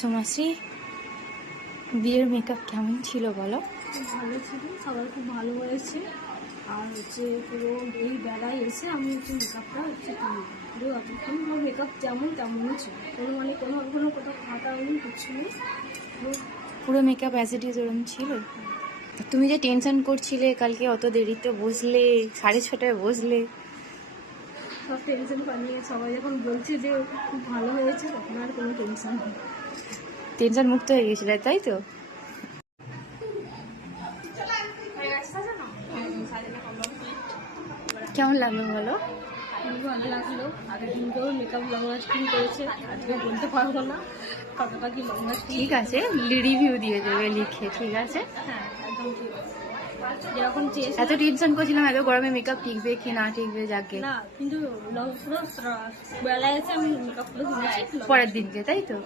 সোমাশ্রী, বিয়ের মেকআপ কেমন ছিল বলো? ভালো ছিল, সবাই খুব ভালো হয়েছে। আর হচ্ছে পুরো এই বেলায় এসে আমি হচ্ছে মেকআপটা হচ্ছে পুরো এতক্ষণ আমার মেকআপ যেমন তেমনই ছিল, কোনো কোথাও ফাটা হয়নি, কিছু নেই। পুরো মেকআপ অ্যাজ ইট ইজ ওরকম ছিল। তুমি যে টেনশন করছিলে কালকে অত দেরিতে বসলে, 6:30টায় বসলে, সব টেনশন পালিয়ে সবাই যখন বলছে যে খুব ভালো হয়েছে তখন আর কোনো টেনশন নেই। টেনশন মুক্ত হয়ে গেছিলে, তাই তো? কেমন লাগলো বলো? খুবই ভালো লাগলো। আগের দিনকেও মেকআপ লং লাস্টিং করেছে, আজকে বলতে পারবো না কতটা কি লং লাস্টিং। ঠিক আছে, রিভিউ দিয়ে দেবে লিখে, ঠিক আছে? হ্যাঁ, একদম ঠিক। যেরকম চেয়েছে এত টেনশন করছিলাম এত গরমে মেকআপ টিকবে কি না টিকবে, যাকে না, কিন্তু পুরো বেলায় এসে আমি মেকআপ পুরো কিনেছি পরের দিনকে, তাই তো?